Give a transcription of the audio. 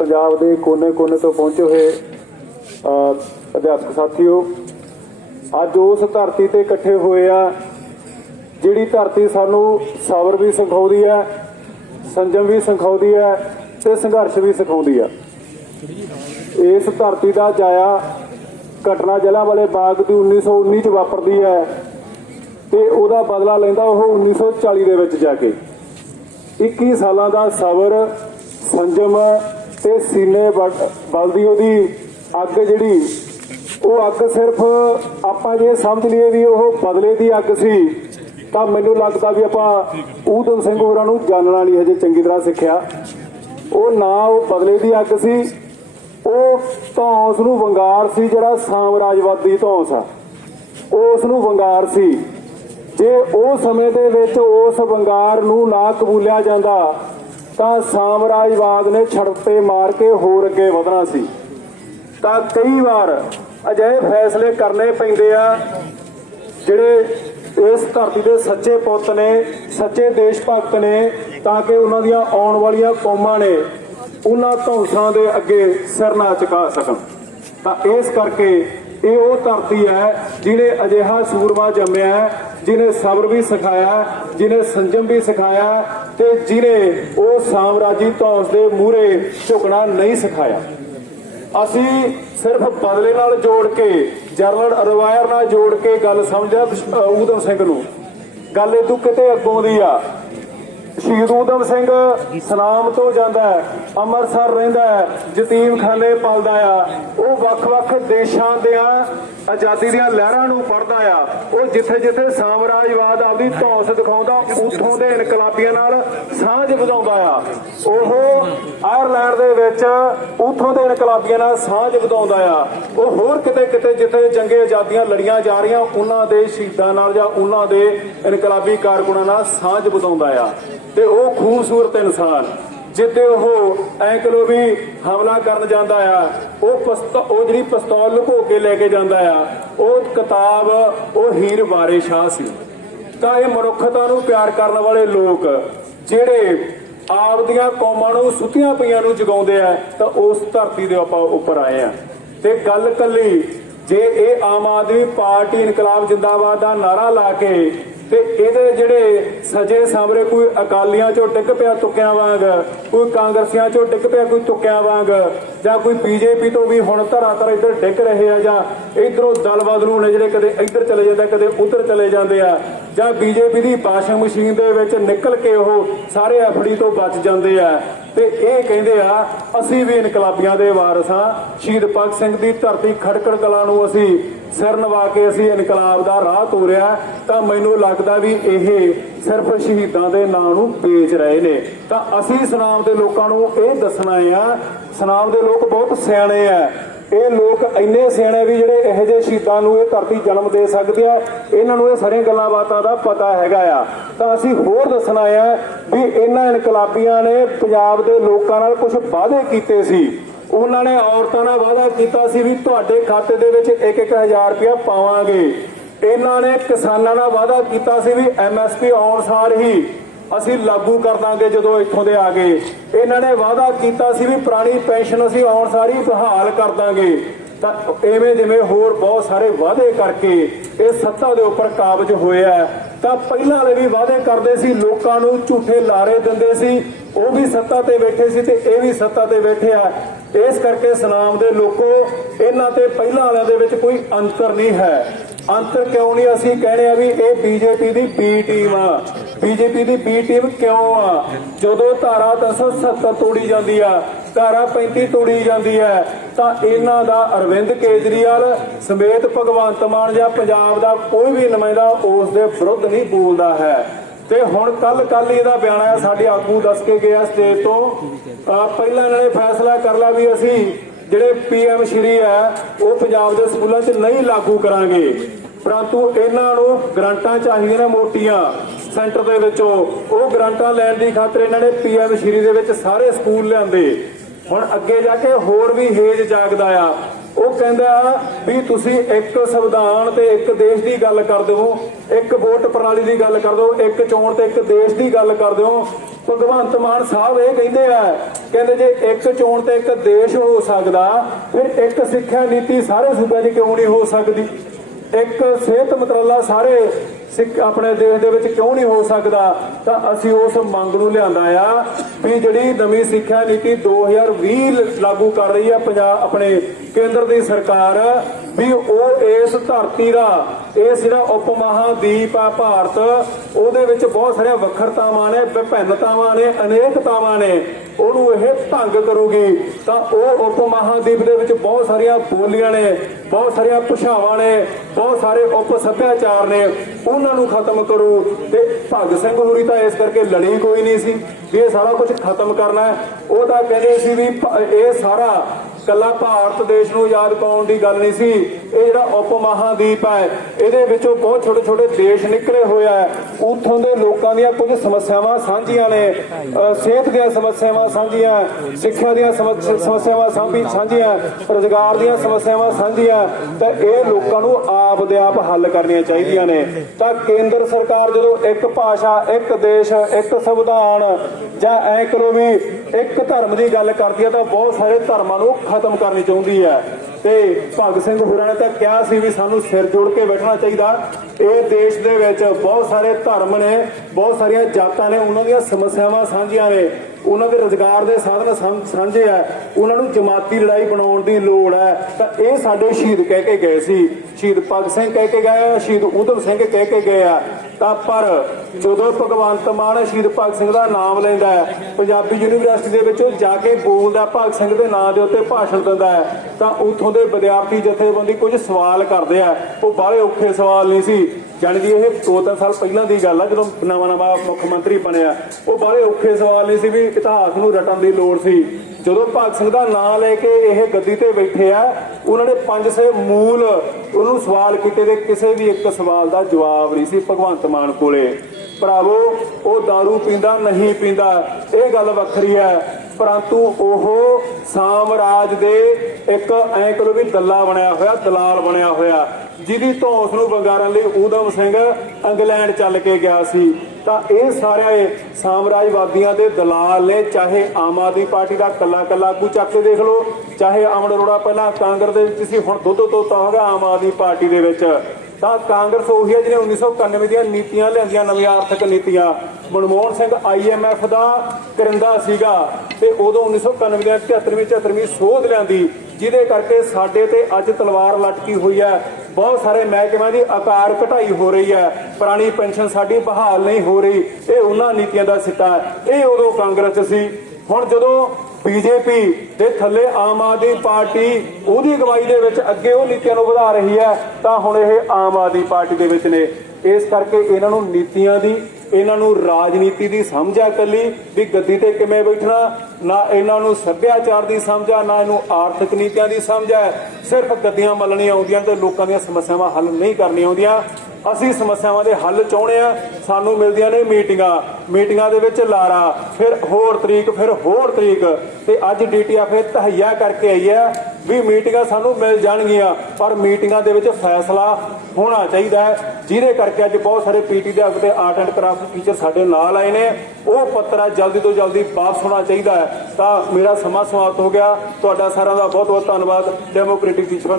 ਪੰਜਾਬ ਦੇ ਕੋਨੇ-ਕੋਨੇ ਤੋਂ ਪਹੁੰਚੇ ਹੋਏ ਅ, ਅਧਿਆਪਕ ਸਾਥੀਓ ਅੱਜ ਉਸ ਧਰਤੀ ਤੇ ਇਕੱਠੇ ਹੋਏ ਆ ਜਿਹੜੀ ਧਰਤੀ ਸਾਨੂੰ ਸਬਰ ਵੀ ਸਿਖਾਉਂਦੀ ਹੈ ਸੰਜਮ ਵੀ ਸਿਖਾਉਂਦੀ ਹੈ ਤੇ ਸੰਘਰਸ਼ ਵੀ ਸਿਖਾਉਂਦੀ ਆ। ਇਸ ਧਰਤੀ ਦਾ ਜਾਇਆ ਘਟਨਾ ਜਲਾ ਵਾਲੇ ਬਾਗ ਦੀ 1919 ਚ ਵਾਪਰਦੀ ਹੈ ਤੇ ਉਹਦਾ ਬਦਲਾ ਲੈਂਦਾ ਉਹ 1940 ਦੇ ਵਿੱਚ ਜਾ ਕੇ। 21 ਸਾਲਾਂ ਦਾ ਸਬਰ ਸੰਜਮ ਤੇ ਸੀਨੇ ਬਲਦੀ ਉਹਦੀ ਅੱਗ ਜਿਹੜੀ, ਉਹ ਅੱਗ ਸਿਰਫ ਆਪਾਂ ਜੇ ਸਮਝ ਲਈਏ ਵੀ ਉਹ ਬਦਲੇ ਦੀ ਅੱਗ ਸੀ, ਤਾਂ ਮੈਨੂੰ ਲੱਗਦਾ ਵੀ ਆਪਾਂ ਊਧਮ ਸਿੰਘ ਹੋਰਾਂ ਨੂੰ ਜਾਣਨਾ ਨਹੀਂ ਹਜੇ ਚੰਗੀ ਤਰ੍ਹਾਂ ਸਿੱਖਿਆ। ਉਹ ਨਾ ਉਹ ਬਦਲੇ ਦੀ ਅੱਗ ਸੀ, ਉਹ ਧੌਂਸ ਨੂੰ ਵੰਗਾਰ ਸੀ ਜਿਹੜਾ ਸਾਮਰਾਜਵਾਦੀ ਧੌਂਸ ਆ। ਉਸ ਨੂੰ ਵੰਗਾਰ ਸੀ। ਜੇ ਉਹ ਸਮੇਂ ਦੇ ਵਿੱਚ ਉਸ ਵੰਗਾਰ ਨੂੰ ਨਾ ਕਬੂਲਿਆ ਜਾਂਦਾ ਤਾਂ ਸਾਮਰਾਜਵਾਦ ਨੇ ਛੜਪੇ ਮਾਰ ਕੇ ਹੋਰ ਅੱਗੇ ਵਧਣਾ ਸੀ। ਤਾਂ ਕਈ ਵਾਰ ਅਜਿਹੇ ਫੈਸਲੇ ਕਰਨੇ ਪੈਂਦੇ ਆ, ਜਿਹੜੇ ਇਸ ਧਰਤੀ ਦੇ ਸੱਚੇ ਪੁੱਤ ਨੇ, ਸੱਚੇ ਦੇਸ਼ ਭਗਤ ਨੇ, ਤਾਂ ਕਿ ਉਹਨਾਂ ਦੀਆਂ ਆਉਣ ਵਾਲੀਆਂ ਕੌਮਾਂ ਨੇ ਉਹਨਾਂ ਧੌਂਸਾਂ ਦੇ ਅੱਗੇ ਸਿਰ ਨਾ ਝੁਕਾ ਸਕਣ। ਤਾਂ ਇਸ ਕਰਕੇ ਇਹ ਉਹ ਧਰਤੀ ਹੈ ਜਿਹਨੇ ਅਜਿਹਾ ਸੂਰਮਾ ਜੰਮਿਆ ਹੈ, ਜਿਹਨੇ ਸਬਰ ਵੀ ਸਿਖਾਇਆ ਜਿਹਨੇ ਸੰਜਮ ਵੀ ਸਿਖਾਇਆ ਤੇ ਜਿਹਨੇ ਉਹ ਸਾਮਰਾਜੀ ਧੌਂਸ ਦੇ ਮੂਹਰੇ ਝੁਕਣਾ ਨਹੀਂ ਸਿਖਾਇਆ। ਅਸੀਂ ਸਿਰਫ ਬਦਲੇ ਨਾਲ ਜੋੜ ਕੇ ਜਰਨਲ ਅਰਵਾਇਰ ਨਾਲ ਜੋੜ ਕੇ ਗੱਲ ਸਮਝਿਆ ਅਹ ਊਧਮ ਸਿੰਘ ਨੂੰ। ਗੱਲ ਇਹ ਤੋਂ ਕਿਤੇ ਅੱਗੋਂ ਦੀ ਆ ਸ਼ਹੀਦ ਊਧਮ ਸਿੰਘ ਸਲਾਮ ਤੋਂ ਜਾਂਦਾ ਹੈ, ਅੰਮ੍ਰਿਤਸਰ ਰਹਿੰਦਾ ਹੈ ਯਤੀਮ ਖਾਨੇ ਪਲਦਾ ਆ। ਉਹ ਵੱਖ-ਵੱਖ ਦੇਸ਼ਾਂ ਦੀਆਂ ਆਜ਼ਾਦੀ ਦੀਆਂ ਲਹਿਰਾਂ ਨੂੰ ਪੜ੍ਹਦਾ ਆ। ਉਹ ਜਿੱਥੇ-ਜਿੱਥੇ ਸਾਮਰਾਜਵਾਦ ਆਪਦੀ ਧੌਂਸ ਦਿਖਾਉਂਦਾ, ਉੱਥੋਂ ਦੇ ਇਨਕਲਾਬੀਆਂ ਨਾਲ ਸਾਂਝ ਵਧਾਉਂਦਾ ਆ। ਉਹ ਆਇਰਲੈਂਡ ਦੇ ਵਿੱਚ ਉੱਥੋਂ ਦੇ ਇਨਕਲਾਬੀਆਂ ਨਾਲ ਸਾਂਝ ਵਧਾਉਂਦਾ ਆ। ਉਹ ਹੋਰ ਕਿਤੇ ਕਿਤੇ ਜਿੱਥੇ ਜੰਗੇ ਆਜ਼ਾਦੀਆਂ ਲੜੀਆਂ ਜਾ ਰਹੀਆਂ, ਉਹਨਾਂ ਦੇ ਸ਼ਹੀਦਾਂ ਨਾਲ ਜਾਂ ਉਹਨਾਂ ਦੇ ਇਨਕਲਾਬੀ ਕਾਰਕੁਨਾਂ ਨਾਲ ਸਾਂਝ ਵਧਾਉਂਦਾ ਆ। ਤੇ ਉਹ ਖੂਬਸੂਰਤ ਇਨਸਾਨ। ਜਿੱਦੇ ਉਹ ਐਂਕਲੋ ਵੀ ਹਮਲਾ ਕਰਨ ਜਾਂਦਾ ਆ, ਉਹ ਉਹ ਜਿਹੜੀ ਪਿਸਤੌਲ ਲੁਕੋ ਕੇ ਲੈ ਕੇ ਜਾਂਦਾ ਆ, ਉਹ ਕਿਤਾਬ, ਉਹ ਹੀਰ ਵਾਰੇ ਸ਼ਾਹ ਸੀ। ਤਾਂ ਇਹ ਮਨੁੱਖਤਾ ਨੂੰ ਪਿਆਰ ਕਰਨ ਵਾਲੇ ਲੋਕ ਜਿਹੜੇ ਆਪਦੀਆਂ ਕੌਮਾਂ ਨੂੰ ਸੁੱਤੀਆਂ ਪਈਆਂ ਨੂੰ ਜਗਾਉਂਦੇ ਆ, ਤਾਂ ਉਸ ਧਰਤੀ ਦੇ ਆਪਾਂ ਉੱਪਰ ਆਏ ਆ। ਤੇ ਗੱਲ ਕੱਲੀ, ਜੇ ਇਹ ਆਮ ਆਦਮੀ ਪਾਰਟੀ ਇਨਕਲਾਬ ਜਿੰਦਾਬਾਦ ਦਾ ਨਾਰਾ ਲਾ ਕੇ ਤੇ ਇਹਦੇ ਜਿਹੜੇ ਸਜੇ ਸਾਹਮਣੇ ਕੋਈ ਅਕਾਲੀਆਂ ਚੋਂ ਡਿੱਗ ਪਿਆ ਤੁੱਕਿਆਂ ਵਾਂਗ, ਕੋਈ ਕਾਂਗਰਸੀਆਂ ਚੋਂ ਡਿੱਗ ਪਿਆ ਕੋਈ ਤੁੱਕਿਆਂ ਵਾਂਗ, ਜਾਂ ਕੋਈ ਬੀਜੇਪੀ ਤੋਂ ਵੀ ਹੁਣ ਧਰਾ ਧਰ ਇੱਧਰ ਡਿੱਗ ਰਹੇ ਆ, ਜਾਂ ਇਧਰੋਂ ਦਲ ਬਦਲੂ ਨੇ ਜਿਹੜੇ ਕਦੇ ਇੱਧਰ ਚਲੇ ਜਾਂਦੇ ਕਦੇ ਉੱਧਰ ਚਲੇ ਜਾਂਦੇ ਆ, ਜਾਂ ਬੀਜੇਪੀ ਦੀ ਵਾਸ਼ਿੰਗ ਮਸ਼ੀਨ ਦੇ ਵਿੱਚ ਨਿਕਲ ਕੇ ਉਹ ਸਾਰੇ ਐਫਡੀ ਤੋਂ ਬਚ ਜਾਂਦੇ ਆ। ਤੇ ਇਹ ਕਹਿੰਦੇ ਆ, ਅਸੀਂ ਵੀ ਇਨਕਲਾਬੀਆਂ ਦੇ ਵਾਰਸ ਹਾਂ। ਸ਼ਹੀਦ ਭਗਤ ਸਿੰਘ ਦੀ ਧਰਤੀ ਖੜਕੜ ਕਲਾ ਨੂੰ ਅਸੀਂ ਸਿਰ ਨਵਾ ਕੇ ਅਸੀਂ ਇਨਕਲਾਬ ਦਾ ਰਾਹ ਤੋਰਿਆ। ਤਾਂ ਮੈਨੂੰ ਲੱਗਦਾ ਵੀ ਇਹ ਸਿਰਫ ਸ਼ਹੀਦਾਂ ਦੇ ਨਾਂ ਨੂੰ ਵੇਚ ਰਹੇ ਨੇ। ਤਾਂ ਅਸੀਂ ਸਨਾਮ ਦੇ ਲੋਕਾਂ ਨੂੰ ਇਹ ਦੱਸਣਾ ਆ ਸਨਾਮ ਦੇ ਲੋਕ ਬਹੁਤ ਸਿਆਣੇ ਆ। ਇਹ ਲੋਕ ਇੰਨੇ ਸਿਆਣੇ ਵੀ ਜਿਹੜੇ ਇਹੋ ਜਿਹੇ ਸ਼ਹੀਦਾਂ ਨੂੰ ਇਹ ਧਰਤੀ ਜਨਮ ਦੇ ਸਕਦੇ ਆ, ਇਹਨਾਂ ਨੂੰ ਇਹ ਸਾਰੀਆਂ ਗੱਲਾਂ ਬਾਤਾਂ ਦਾ ਪਤਾ ਹੈਗਾ ਆ। ਤਾਂ ਅਸੀਂ ਹੋਰ ਦੱਸਣਾ ਆ ਵੀ ਇਹਨਾਂ ਇਨਕਲਾਬੀਆਂ ਨੇ ਪੰਜਾਬ ਦੇ ਲੋਕਾਂ ਨਾਲ ਕੁਝ ਵਾਅਦੇ ਕੀਤੇ ਸੀ। ਉਹਨਾਂ ਨੇ ਔਰਤਾਂ ਨਾਲ ਵਾਅਦਾ ਕੀਤਾ ਸੀ ਵੀ ਤੁਹਾਡੇ ਖਾਤੇ ਦੇ ਵਿੱਚ 1-1000 ਰੁਪਇਆ ਪਾਵਾਂਗੇ। ਇਹਨਾਂ ਨੇ ਕਿਸਾਨਾਂ ਨਾਲ ਵਾਅਦਾ ਕੀਤਾ ਸੀ ਵੀ ਐਮਐਸਪੀ ਆਉਣ ਸਾਰ ਹੀ ਅਸੀਂ ਲਾਗੂ ਕਰ ਦਾਂਗੇ ਜਦੋਂ ਇੱਥੋਂ ਦੇ ਆ ਗਏ। ਇਹਨਾਂ ਨੇ ਵਾਅਦਾ ਕੀਤਾ ਸੀ ਵੀ ਪੁਰਾਣੀ ਪੈਨਸ਼ਨ ਅਸੀਂ ਆਉਣ ਸਾਰੀ ਬਹਾਲ ਕਰ ਦਾਂਗੇ। ਤਾਂ ਐਵੇਂ ਜਿਵੇਂ ਹੋਰ ਬਹੁਤ ਸਾਰੇ ਵਾਅਦੇ ਕਰਕੇ ਇਹ ਸੱਤਾ ਦੇ ਉੱਪਰ ਕਾਬਜ ਹੋਇਆ ਤਾਂ ਪਹਿਲਾਂ ਵਾਲੇ ਵੀ ਵਾਅਦੇ ਕਰਦੇ ਸੀ, ਲੋਕਾਂ ਨੂੰ ਝੂਠੇ ਲਾਰੇ ਦਿੰਦੇ ਸੀ। ਉਹ ਵੀ ਸੱਤਾ ਤੇ ਬੈਠੇ ਸੀ ਤੇ ਇਹ ਵੀ ਸੱਤਾ ਤੇ ਬੈਠੇ ਆ। ਇਸ ਕਰਕੇ ਸਲਾਮ ਦੇ ਲੋਕੋ, ਇਹਨਾਂ ਤੇ ਪਹਿਲਾਂ ਵਾਲਿਆਂ ਦੇ ਵਿੱਚ ਕੋਈ ਅੰਤਰ ਨਹੀਂ ਹੈ। ਅੰਤਰ ਕਿਉਂ ਨਹੀਂ? ਅਸੀਂ ਕਹਿੰਦੇ ਆ ਵੀ ਇਹ ਬੀਜੇਪੀ ਦੀ ਬੀ ਟੀਮ ਆ। ਬੀਜੇਪੀ ਦੀ ਬੀ ਟੀਮ ਕਿਉਂ ਆ? ਜਦੋਂ ਧਾਰਾ 370 ਤੋੜੀ ਜਾਂਦੀ ਆ, ਧਾਰਾ 35 ਤੋੜੀ ਜਾਂਦੀ ਹੈ ਤਾਂ ਇਹਨਾਂ ਦਾ ਅਰਵਿੰਦ ਕੇਜਰੀਵਾਲ ਸਮੇਤ ਭਗਵੰਤ ਮਾਨ ਜਾਂ ਪੰਜਾਬ ਦਾ ਕੋਈ ਵੀ ਨੁਮਾਇੰਦਾ ਉਸ ਦੇ ਵਿਰੁੱਧ ਨਹੀਂ ਬੋਲਦਾ ਹੈ। ਤੇ ਹੁਣ ਕੱਲ ਕੱਲ ਇਹਦਾ ਬਿਆਨ ਆਇਆ, ਸਾਡੇ ਆਗੂ ਦੱਸ ਕੇ ਗਿਆ ਸਟੇਜ ਤੋਂ। ਪਹਿਲਾਂ ਇਹਨਾਂ ਨੇ ਫੈਸਲਾ ਕਰ ਲਿਆ ਵੀ ਅਸੀਂ ਜਿਹੜੇ ਪੀਐਮ ਸ਼੍ਰੀ ਹੈ ਉਹ ਪੰਜਾਬ ਦੇ ਸਕੂਲਾਂ 'ਚ ਨਹੀਂ ਲਾਗੂ ਕਰਾਂਗੇ। ਪਰੰਤੂ ਇਹਨਾਂ ਨੂੰ ਗ੍ਰਾਂਟਾਂ ਚਾਹੀਦੀਆਂ ਨੇ ਮੋਟੀਆਂ। ਸੈਂਟਰ ਦੇ ਵਿੱਚੋਂ ਉਹ ਗ੍ਰਾਂਟਾਂ ਲੈਣ ਦੀ ਖਾਤਰ ਇਹਨਾਂ ਨੇ ਪੀਐਮ ਸ਼੍ਰੀ ਦੇ ਵਿੱਚ ਸਾਰੇ ਸਕੂਲ ਲਿਆਂਦੇ। ਹੁਣ ਅੱਗੇ ਜਾ ਕੇ ਹੋਰ ਵੀ ਹੇਜ ਜਾਗਦਾ ਆ। ਉਹ ਕਹਿੰਦਾ ਵੀ ਤੁਸੀਂ ਇੱਕ ਸੰਵਿਧਾਨ ਤੇ ਇੱਕ ਦੇਸ਼ ਦੀ ਗੱਲ ਕਰਦੇ ਹੋ ਇੱਕ ਵੋਟ ਪ੍ਰਣਾਲੀ ਦੀ ਗੱਲ ਕਰਦੇ ਹੋ ਇੱਕ ਚੋਣ ਤੇ ਇੱਕ ਦੇਸ਼ ਦੀ ਗੱਲ ਕਰਦੇ ਹੋ ਭਗਵੰਤ ਮਾਨ ਸਾਹਿਬ ਇਹ ਕਹਿੰਦੇ ਆ, ਕਹਿੰਦੇ ਜੇ ਇੱਕ ਚੋਣ ਤੇ ਇੱਕ ਦੇਸ਼ ਹੋ ਸਕਦਾ, ਫਿਰ ਇੱਕ ਸਿੱਖਿਆ ਨੀਤੀ ਸਾਰੇ ਸੂਬਿਆਂ 'ਚ ਕਿਉਂ ਨਹੀਂ ਹੋ ਸਕਦੀ? ਇੱਕ ਸਿਹਤ ਮੰਤਰਾਲਾ ਸਾਰੇ ਸਿੱਖ ਆਪਣੇ ਦੇਸ਼ ਦੇ ਵਿੱਚ ਕਿਉਂ ਨਹੀਂ ਹੋ ਸਕਦਾ? ਤਾਂ ਅਸੀਂ ਉਸ ਮੰਗ ਨੂੰ ਲਿਆਂਦਾ ਆ ਵੀ ਜਿਹੜੀ ਨਵੀਂ ਸਿੱਖਿਆ ਨੀਤੀ 2020 ਲਾਗੂ ਕਰ ਰਹੀ ਹੈ ਪੰਜਾਬ ਆਪਣੇ ਕੇਂਦਰ ਦੀ ਸਰਕਾਰ, ਵੀ ਉਹ ਇਸ ਧਰਤੀ ਦਾ ਇਸ ਜਿਹੜਾ ਉਪ ਮਹਾਦੀਪ ਆ ਭਾਰਤ, ਉਹਦੇ ਵਿੱਚ ਬਹੁਤ ਸਾਰੀਆਂ ਵੱਖਰਤਾਵਾਂ ਨੇ, ਵਿਭਿੰਨਤਾਵਾਂ ਨੇ, ਅਨੇਕਤਾਵਾਂ ਨੇ, ਉਹਨੂੰ ਇਹ ਭੰਗ ਕਰੂਗੀ। ਤਾਂ ਉਹ ਉਪ ਮਹਾਦੀਪ ਦੇ ਵਿੱਚ ਬਹੁਤ ਸਾਰੀਆਂ ਬੋਲੀਆਂ ਨੇ, ਬਹੁਤ ਸਾਰੀਆਂ ਭਾਸ਼ਾਵਾਂ ਨੇ, ਬਹੁਤ ਸਾਰੇ ਉਪ ਸੱਭਿਆਚਾਰ ਨੇ ਉਹਨਾਂ ਨੂੰ ਖਤਮ ਕਰੋ। ਤੇ ਭਗਤ ਸਿੰਘ ਹੋਰੀ ਤਾਂ ਇਸ ਕਰਕੇ ਲੜੀ ਕੋਈ ਨਹੀਂ ਸੀ ਵੀ ਇਹ ਸਾਰਾ ਕੁਝ ਖਤਮ ਕਰਨਾ ਹੈ। ਉਹ ਤਾਂ ਕਹਿੰਦੇ ਸੀ ਵੀ ਇਹ ਸਾਰਾ ਕੱਲਾ ਭਾਰਤ ਦੇਸ਼ ਨੂੰ ਯਾਦ ਪਾਉਣ ਦੀ ਗੱਲ ਨਹੀਂ ਸੀ। ਇਹ ਜਿਹੜਾ ਉਪ ਮਹਾਦੀਪ ਹੈ, ਇਹਦੇ ਵਿੱਚੋਂ ਬਹੁਤ ਛੋਟੇ ਛੋਟੇ ਦੇਸ਼ ਨਿਕਲੇ ਹੋਇਆ ਹੈ ਉੱਥੋਂ ਦੇ ਲੋਕਾਂ ਦੀਆਂ ਕੁਝ ਸਮੱਸਿਆਵਾਂ ਸਾਂਝੀਆਂ ਨੇ। ਸਿਹਤ ਦੀਆਂ ਸਮੱਸਿਆਵਾਂ ਸਾਂਝੀਆਂ, ਸਿੱਖਿਆ ਦੀਆਂ ਸਮੱਸ- ਸਮੱਸਿਆਵਾਂ ਸਾਂਝੀਆਂ, ਰੋਜ਼ਗਾਰ ਦੀਆਂ ਸਮੱਸਿਆਵਾਂ ਸਾਂਝੀਆਂ। ਤਾਂ ਇਹ ਲੋਕਾਂ ਨੂੰ ਆਪ ਦੇ ਆਪ ਹੱਲ ਕਰਨੀਆਂ ਚਾਹੀਦੀਆਂ ਨੇ। ਤਾਂ ਕੇਂਦਰ ਸਰਕਾਰ ਜਦੋਂ ਇੱਕ ਭਾਸ਼ਾ, ਇੱਕ ਦੇਸ਼, ਇੱਕ ਸੰਵਿਧਾਨ ਜਾਂ ਐ ਕਰੋ ਵੀ ਇੱਕ ਧਰਮ ਦੀ ਗੱਲ ਕਰਦੀ ਹੈ ਤਾਂ ਬਹੁਤ ਸਾਰੇ ਧਰਮਾਂ ਨੂੰ ਖਤਮ ਕਰਨੀ ਚਾਹੁੰਦੀ ਹੈ। ਤੇ ਭਗਤ ਸਿੰਘ ਹੋਰਾਂ ਨੇ ਤਾਂ ਕਿਹਾ ਸੀ ਵੀ ਸਾਨੂੰ ਸਿਰ ਜੋੜ ਕੇ ਬੈਠਣਾ ਚਾਹੀਦਾ। ਇਹ ਦੇਸ਼ ਦੇ ਵਿੱਚ ਬਹੁਤ ਸਾਰੇ ਧਰਮ ਨੇ, ਬਹੁਤ ਸਾਰੀਆਂ ਜਾਤਾਂ ਨੇ, ਉਹਨਾਂ ਦੀਆਂ ਸਮੱਸਿਆਵਾਂ ਸਾਂਝੀਆਂ ਨੇ। ਉਹਨਾਂ ਦੇ ਰੋਜ਼ਗਾਰ ਦੇ ਸਾਧਨ ਸਾਂਝੇ ਆ, ਉਹਨਾਂ ਨੂੰ ਜਮਾਤੀ ਲੜਾਈ ਬਣਾਉਣ ਦੀ ਲੋੜ ਹੈ ਤਾਂ ਇਹ ਸਾਡੇ ਸ਼ਹੀਦ ਕਹਿ ਕੇ ਗਏ ਸੀ। ਸ਼ਹੀਦ ਭਗਤ ਸਿੰਘ ਕਹਿ ਕੇ ਗਏ ਸ਼ਹੀਦ ਊਧਮ ਸਿੰਘ ਕਹਿ ਕੇ ਗਏ ਆ। ਤਾਂ ਪਰ ਜਦੋਂ ਭਗਵੰਤ ਮਾਨ ਸ਼ਹੀਦ ਭਗਤ ਸਿੰਘ ਦਾ ਨਾਮ ਲੈਂਦਾ ਹੈ, ਪੰਜਾਬੀ ਯੂਨੀਵਰਸਿਟੀ ਦੇ ਵਿੱਚ ਜਾ ਕੇ ਬੋਲਦਾ, ਭਗਤ ਸਿੰਘ ਦੇ ਨਾਂ ਦੇ ਉੱਤੇ ਭਾਸ਼ਣ ਦਿੰਦਾ ਹੈ, ਤਾਂ ਉੱਥੋਂ ਦੇ ਵਿਦਿਆਰਥੀ ਜਥੇਬੰਦੀ ਕੁਝ ਸਵਾਲ ਕਰਦੇ ਆ। ਉਹ ਬਾਹਲੇ ਔਖੇ ਸਵਾਲ ਨਹੀਂ ਸੀ। ਜਾਣੀ ਕਿ ਇਹ ਦੋ ਤਿੰਨ ਸਾਲ ਪਹਿਲਾਂ ਦੀ ਗੱਲ ਆ, ਜਦੋਂ ਨਵਾਂ ਨਵਾਂ ਮੁੱਖ ਮੰਤਰੀ ਬਣਿਆ। ਉਹ ਬਾਰੇ ਔਖੇ ਸਵਾਲ ਨਹੀਂ ਸੀ ਵੀ ਇਤਿਹਾਸ ਨੂੰ ਰਟਣ ਦੀ ਲੋੜ ਸੀ। ਜਦੋਂ ਭਗਤ ਸਿੰਘ ਦਾ ਨਾਂ ਲੈ ਕੇ ਇਹ ਗੱਦੀ ਤੇ ਬੈਠੇ ਆ, ਉਹਨਾਂ ਨੇ ਪੰਜ ਸੇ ਮੂਲ ਉਹਨੂੰ ਸਵਾਲ ਕੀਤੇ ਤੇ ਕਿਸੇ ਵੀ ਇੱਕ ਸਵਾਲ ਦਾ ਜਵਾਬ ਨਹੀਂ ਸੀ ਭਗਵੰਤ ਮਾਨ ਕੋਲੇ। ਭਰਾਵੋ, ਉਹ दारू ਪੀਂਦਾ, ਨਹੀਂ ਪੀਂਦਾ, ਇਹ ਗੱਲ ਵੱਖਰੀ ਹੈ। ਪਰੰਤੂ ਉਹ ਸਾਮਰਾਜ ਦੇ ਇੱਕ ਐਂ ਕਰੋ ਵੀ ਦੱਲਾ ਬਣਿਆ ਹੋਇਆ, ਦਲਾਲ ਬਣਿਆ ਹੋਇਆ। ਜਿਹਦੀ ਧੌਂਸ ਨੂੰ ਵੰਗਾਰਨ ਲਈ ਊਧਮ ਸਿੰਘ ਇੰਗਲੈਂਡ ਚੱਲ ਕੇ ਗਿਆ ਸੀ। ਤਾਂ ਇਹ ਸਾਰੇ ਸਾਮਰਾਜਵਾਦੀਆਂ ਦੇ ਦਲਾਲ ਨੇ, ਚਾਹੇ ਆਮ ਆਦਮੀ ਪਾਰਟੀ ਦਾ ਕੱਲਾ ਕੱਲਾ ਆਗੂ ਚੱਕ ਕੇ ਦੇਖ ਲਓ, ਚਾਹੇ ਅਮਨ ਅਰੋੜਾ ਪਹਿਲਾਂ ਕਾਂਗਰਸ ਦੇ ਵਿੱਚ ਸੀ, ਹੁਣ ਦੁੱਧ ਤੋਤਾ ਹੋ ਗਿਆ ਆਮ ਆਦਮੀ ਪਾਰਟੀ ਦੇ ਵਿੱਚ। ਤਾਂ ਕਾਂਗਰਸ ਉਹੀ ਹੈ ਜਿਹਨੇ 1991 ਦੀਆਂ ਨੀਤੀਆਂ ਲਿਆਂਦੀਆਂ, ਨਵੀਆਂ ਆਰਥਿਕ ਨੀਤੀਆਂ। ਮਨਮੋਹਨ ਸਿੰਘ ਆਈਐਮਐਫ ਦਾ ਕਰਿੰਦਾ ਸੀਗਾ ਤੇ ਉਦੋਂ 1991 ਦੀਆਂ 73ਵੀਂ 74ਵੀਂ ਸੋਧ ਲਿਆਂਦੀ। ਜਿਹਦੇ ਕਰਕੇ ਸਾਡੇ ਤੇ ਅੱਜ ਤਲਵਾਰ ਲਟਕੀ ਹੋਈ ਹੈ। ਬਹੁਤ ਸਾਰੇ ਮਹਿਕਮਿਆਂ ਦੀ ਆਕਾਰ ਘਟਾਈ ਹੋ ਰਹੀ ਹੈ। ਪੁਰਾਣੀ ਪੈਨਸ਼ਨ ਸਾਡੀ ਬਹਾਲ ਨਹੀਂ ਹੋ ਰਹੀ। ਇਹ ਉਹਨਾਂ ਨੀਤੀਆਂ ਦਾ ਸਿੱਟਾ ਹੈ। ਇਹ ਉਦੋਂ ਕਾਂਗਰਸ 'ਚ ਸੀ। ਹੁਣ ਜਦੋਂ ਬੀਜੇਪੀ ਦੇ ਥੱਲੇ ਆਮ ਆਦਮੀ ਪਾਰਟੀ ਉਹਦੀ ਅਗਵਾਈ ਦੇ ਵਿੱਚ ਅੱਗੇ ਉਹ ਨੀਤੀਆਂ ਨੂੰ ਵਧਾ ਰਹੀ ਹੈ, ਤਾਂ ਹੁਣ ਇਹ ਆਮ ਆਦਮੀ ਪਾਰਟੀ ਦੇ ਵਿੱਚ ਨੇ। ਇਸ ਕਰਕੇ ਇਹਨਾਂ ਨੂੰ ਨੀਤੀਆਂ ਦੀ, ਇਹਨਾਂ ਨੂੰ ਰਾਜਨੀਤੀ ਦੀ ਸਮਝ ਆ ਕੱਲੀ ਵੀ ਗੱਦੀ ਤੇ ਕਿਵੇਂ ਬੈਠਣਾ, ਨਾ ਇਹਨਾਂ ਨੂੰ ਸੱਭਿਆਚਾਰ ਦੀ ਸਮਝ ਆ, ਨਾ ਇਹਨੂੰ ਆਰਥਿਕ ਨੀਤੀਆਂ ਦੀ ਸਮਝ ਆ। ਸਿਰਫ ਗੱਦੀਆਂ ਮਲਣੀਆਂ ਆਉਂਦੀਆਂ ਤੇ ਲੋਕਾਂ ਦੀਆਂ ਸਮੱਸਿਆਵਾਂ ਹੱਲ ਨਹੀਂ ਕਰਨੀਆਂ ਆਉਂਦੀਆਂ। ਅਸੀਂ ਸਮੱਸਿਆਵਾਂ ਦੇ ਹੱਲ ਚਾਹੁੰਦੇ ਆ ਸਾਨੂੰ ਮਿਲਦੀਆਂ ਨੇ ਮੀਟਿੰਗਾਂ। ਮੀਟਿੰਗਾਂ ਦੇ ਵਿੱਚ ਲਾਰਾ, ਫਿਰ ਹੋਰ ਤਰੀਕ, ਫਿਰ ਹੋਰ ਤਰੀਕ। ਤੇ ਅੱਜ ਡੀਟੀਐਫ ਇਹ ਤਹਈਆ ਕਰਕੇ ਆਈ ਹੈ ਵੀ ਮੀਟਿੰਗਾਂ ਸਾਨੂੰ ਮਿਲ ਜਾਣਗੀਆਂ। ਪਰ ਮੀਟਿੰਗਾਂ ਦੇ ਵਿੱਚ ਫੈਸਲਾ ਹੋਣਾ ਚਾਹੀਦਾ ਹੈ। ਜਿਹਦੇ ਕਰਕੇ ਅੱਜ ਬਹੁਤ ਸਾਰੇ ਪੀਟੀ ਦੇ ਤੇ ਆਰਟ ਐਂਡ ਕਰਾਫਟ ਟੀਚਰ ਸਾਡੇ ਨਾਲ ਆਏ ਨੇ। ਉਹ ਪੱਤਰ ਹੈ ਜਲਦੀ ਤੋਂ ਜਲਦੀ ਵਾਪਸ ਹੋਣਾ ਚਾਹੀਦਾ ਹੈ। ਤਾਂ ਮੇਰਾ ਸਮਾਂ ਸਮਾਪਤ ਹੋ ਗਿਆ। ਤੁਹਾਡਾ ਸਾਰਿਆਂ ਦਾ ਬਹੁਤ ਬਹੁਤ ਧੰਨਵਾਦ। Democratic teacher